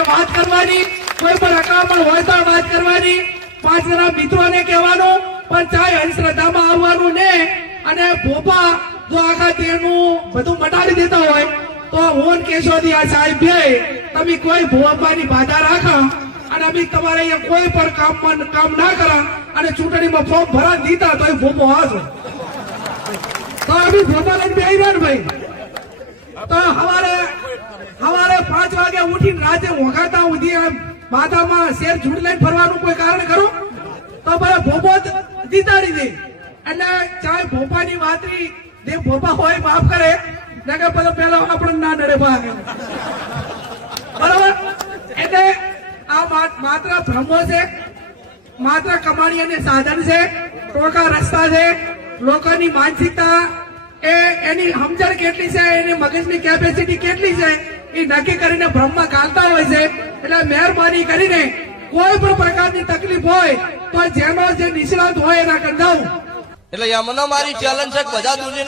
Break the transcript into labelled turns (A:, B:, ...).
A: એને વાત કરવાની, કોઈ પણ અકામણ હોય તો વાત કરવાની. પાંચ મિત્રોને કહેવાનું, પણ ચાહે અંધશ્રદ્ધામાં આવવાનું ને. અને ભોપા જો આખા તેનું બધું મટાડી દેતા હોય, તો હું કેશોદી આ સાહેબ તમે કોઈ ભોપાની બાધા રાખા. અને અમે તમારે અહીંયા કોઈ પણ કામ કામ ના કરા. અને ચૂંટણીમાં ફોર્મ ભરા દીધા તો ભોપો હાજો તો અમે ભોપા ભાઈ. તો હવારે પાંચ ઉઠીને રાતે વગાતા ઉધી આમ માથામાં શેર ઝૂંડ લઈને ફરવાનું કોઈ કારણ ખરું? તો ભાઈ ભોપો જીતાડી દે. એટલે ચાહે ભોપાની વાતરી જે ભોપા હોય માફ કરે. નકર પેલા પેલા આપણને ના નડે ભાગ. બરાબર? એટલે આ માત્ર ભ્રમો છે, માત્ર કમાણી અને સાધન છે ટોકા રસ્તા છે, લોકોની માનસિકતા એ એની સમજણ કેટલી છે, એની મગજની કેપેસિટી કેટલી છે એ નક્કી કરીને ભ્રમમાં ગાલતા હોય છે. એટલે મહેરબાની કરીને કોઈ પણ પ્રકારની તકલીફ હોય તો જેનો જે નિષ્ણાત હોય એના કંધાવું
B: એટલે એમને મારી ચેલેન્જ છે બધા દુનિયા